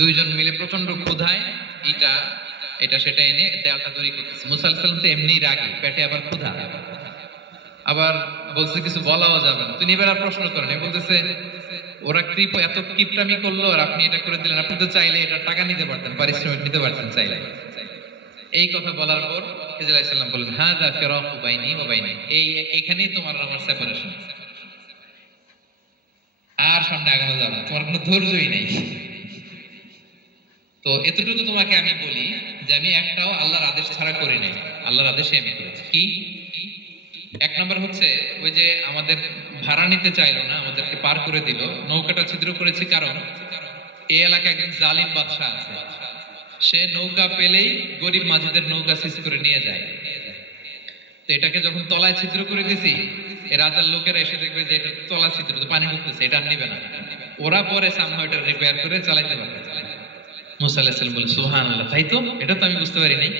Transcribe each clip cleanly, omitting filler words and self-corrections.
দুইজন মিলে প্রচন্ড ক্ষুধায় এটা এটা সেটা এনে দেয়ালটা তৈরি করতেছে। মুসা আলাইহিস সালাম তো এমনি রাগী, পেটে আবার ক্ষুধা, আবার বলছে কিছু বলাও যাবে না। তিনি এবার আর প্রশ্ন করেন, বলতেছে ওরা এত কিপটামি করলো আর আপনি এটা করে দিলেন, আপনি তো চাইলে এটা টাকা নিতে পারতেন, পারিশ্রমিক নিতে পারতেন চাইলে। এই কথা বলার পর খিজির আলাইহিস সালাম বললেন, হাযা ফিরাকু বাইনি ওয়া বাইনিক, এখানেই তোমার আমার সেপারেশন, আর সামনে আগানো যাবে না, তোমার কোনো ধৈর্যই নেই। তো এতটুকু তোমাকে আমি বলি যে আমি একটাও আল্লাহর আদেশ ছাড়া করি নাই, আল্লাহর আদেশে আমি করেছি। কি? এক নম্বর হচ্ছে ওই যে আমাদের ভাড়া নিতে চাইলো না, আমাদেরকে পার করে দিল, নৌকাটা ছিদ্র করেছি কারণ এই এলাকায় একজন জালিম বাদশা আছে, সে নৌকা পেলেই গরিব মাঝিদের নৌকা সিজ করে নিয়ে যায়। তো এটাকে যখন তলায় ছিদ্র করে দিছি, এই রাজার লোকেরা এসে দেখবে যে এটা তলা ছিদ্র, তো পানি ঢুকতেছে, এটা আর নিবে না, ওরা পরে সামহাও এটা রিপেয়ার করে চালাইতে পারবে। মুসা আলাইহিস সালাম বলে, সুবহানাল্লাহ, তাই তো, এটা তো আমি বুঝতে পারি নাই।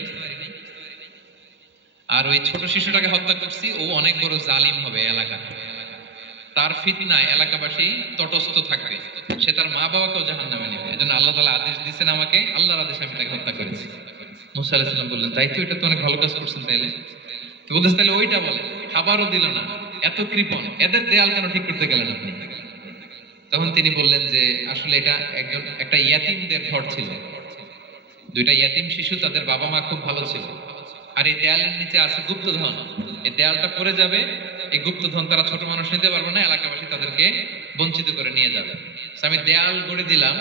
আর ওই ছোট শিশুটাকে হত্যা করছি, ও অনেক বড় জালিম হবে এলাকা, তার ফিতনায় এলাকাবাসী তটস্থ থাকবে, সে তার মা বাবাকেও জাহান্নামে নেবে। এজন্য আল্লাহ তাআলা আদেশ দিয়েছেন আমাকে, আল্লাহর আদেশে আমি তাকে হত্যা করেছি। মুসা আলাইহিস সালাম বললেন, তাই তো, এটা তো অনেক ভালো কাজ করছেন। তাইলে তো বলতেছে, তাহলে ওইটা বলে, খাবারও দিল না, এত কৃপণ, এদের দেয়াল কেন ঠিক করতে গেলেন আপনি? তখন তিনি বললেন যে আসলে এটা একটা ইয়াতিমদের ঘর ছিল, দুইটা ইয়াতিম শিশু, তাদের বাবা মা খুব ভালো ছিল, আর এই দেয়ালের নিচে আছে গুপ্তধন, এই দেয়ালটা পড়ে যাবে, এই গুপ্তধন তারা ছোট মানুষ নিতে পারবে না, এলাকাবাসী তাদেরকে বঞ্চিত করে নিয়ে যাবে। আমি দেয়াল গড়ে দিলাম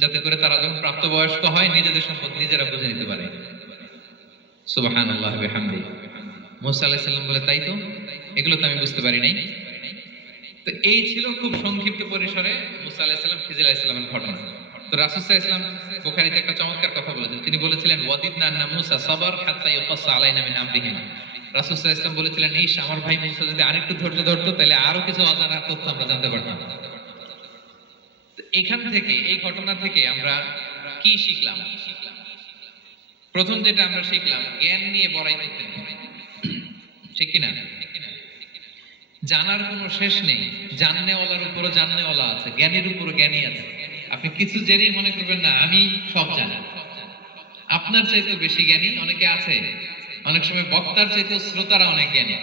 যাতে করে তারা যখন প্রাপ্তবয়স্ক হয় নিজেদের সম্পদ নিজেরা বুঝে নিতে পারে। সুবহানাল্লাহ ওয়া বিহামদিহি। মুসা আলাইহিস সালাম বলে, তাই তো, এগুলো তো আমি বুঝতে পারি নাই। তো এই ছিল খুব সংক্ষিপ্ত পরিসরে মুসা আলাইহিস সালাম খিজির আলাইহিস সালামের ঘটনা। তো রাসূল সাল্লাল্লাহু আলাইহি ওয়াসাল্লাম বুখারীতে একটা চমৎকার কথা বলেছেন, তিনি বলেছিলেন, ওয়াদিদনা আন্না মুসা সাবার হাত্তা ইয়াকাসসা আলাইনা মিন আমরিহিম। রাসূল সাল্লাল্লাহু আলাইহি ওয়াসাল্লাম বলেছিলেন, ইস, আমার ভাই মুসা যদি আরেকটু ধৈর্য ধরতো তাহলে আরো কিছু অজানা তথ্য আমরা জানতে পারতাম। এখান থেকে, এই ঘটনা থেকে আমরা কি শিখলাম? প্রথম যেটা আমরা শিখলাম, জ্ঞান নিয়ে বড়াই করতে নেই, ঠিক কিনা? জানার কোনো শেষ নেই, জাননেওয়ালার উপরও জাননেওয়ালা আছে, জ্ঞানীর উপরও জ্ঞানী আছে। আপনি কিছু জেনেই মনে করবেন না আমি সব জানি। আপনার চাইতে বেশি জ্ঞানী অনেকে আছে, অনেক সময় বক্তার চাইতে শ্রোতারা অনেক জ্ঞানী।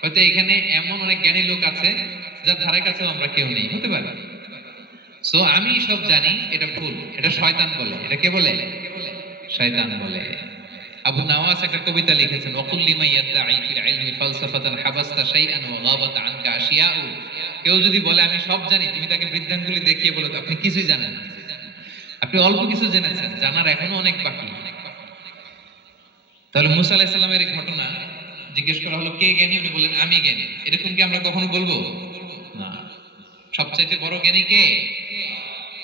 হয়তো এখানে এমন অনেক জ্ঞানী লোক আছে যার ধারে কাছেও আমরা কেউ নেই, হতে পারে। সো আমি সব জানি, এটা ভুল, এটা শয়তান বলে। এটা কে বলে? শয়তান বলে। আবু নাওয়াস একটা কবিতা লিখেছেন, ওয়াকুল লিমান ইয়াদঈ ফিল ইলমি ফালসাফাতান হাবাসতা শাইআন ওয়া গাবাত আনকা আশিয়াউ। কেউ যদি বলে আমি সব জানি, তুমি তাকে বৃদ্ধাঙ্গুলি দেখিয়ে বলো আপনি কিছুই জানেন না, আপনি অল্প কিছু জেনেছেন, জানার এখনো অনেক বাকি। তাহলে মুসা আলাইহিস সালামের এই ঘটনা জিজ্ঞেস করা হলো, কে জ্ঞানী? উনি বললেন, আমি জ্ঞানী। এরকম কি আমরা কখনো বলবো? না। সবচাইতে বড় জ্ঞানী কে?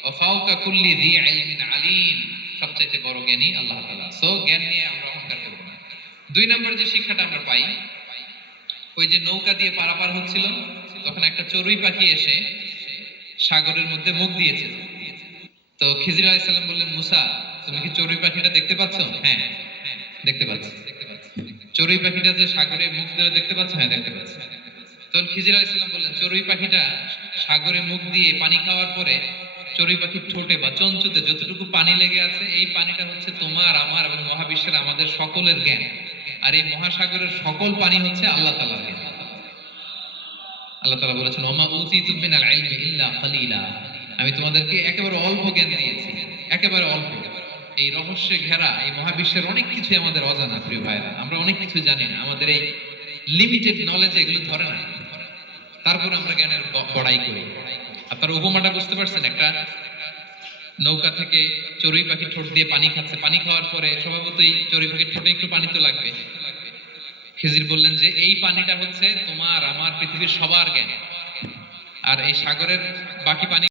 ওয়া ফাওকা কুল্লি যী ইলমিন আলীম। সবচাইতে বড় জ্ঞানী আল্লাহ তাআলা। সো জ্ঞান নিয়ে আমরা অহংকার করব না। দুই নম্বর যে শিক্ষাটা আমরা পাই, ওই যে নৌকা দিয়ে পারাপার হচ্ছিল, তখন একটা চড়ুই পাখি এসে সাগরের মধ্যে মুখ দিয়েছে। তো খিজির আলাইহিস সালাম বললেন, মুসা, তুমি কি চড়ুই পাখিটা দেখতে পাচ্ছ? হ্যাঁ, দেখতে পাচ্ছি। চড়ুই পাখিটা যে সাগরে মুখ দিয়ে দেখতে পাচ্ছ? হ্যাঁ, দেখতে পাচ্ছি। তখন খিজির আলাইহিস সালাম বললেন, চড়ুই পাখিটা সাগরে মুখ দিয়ে পানি খাওয়ার পরে চড়ুই পাখির ঠোঁটে বা চঞ্চুতে যতটুকু পানি লেগে আছে, এই পানিটা হচ্ছে তোমার, আমার এবং মহাবিশ্বের আমাদের সকলের জ্ঞান। আর এই মহাসাগরের সকল পানি হচ্ছে আল্লাহ তাআলার জ্ঞান। আল্লাহ তাআলা বলেছেন, ওমা উতিতু মিনাল ইলমি ইল্লা কালিলা। আমি তোমাদেরকে একেবারে অল্প জ্ঞান দিয়েছি, একেবারে অল্প। এই রহস্যে ঘেরা এই মহাবিশ্বের অনেক কিছু আমাদের অজানা। প্রিয় ভাইরা, আমরা অনেক কিছু জানি না, আমাদের এই লিমিটেড নলেজে এগুলো ধরে না, তারপর আমরা জ্ঞানের বড়াই করি। আপনারা উপমাটা বুঝতে পারছেন? একটা নৌকা থেকে চড়ুই পাখি ঠোঁট দিয়ে পানি খাচ্ছে, পানি খাওয়ার পরে স্বভাবতই চড়ুই পাখির ঠোঁটে একটু পানি তো লাগবে। খিজির বললেন যে এই পানিটা হচ্ছে তোমার আমার পৃথিবীর সবার জ্ঞান, আর এই সাগরের বাকি পানি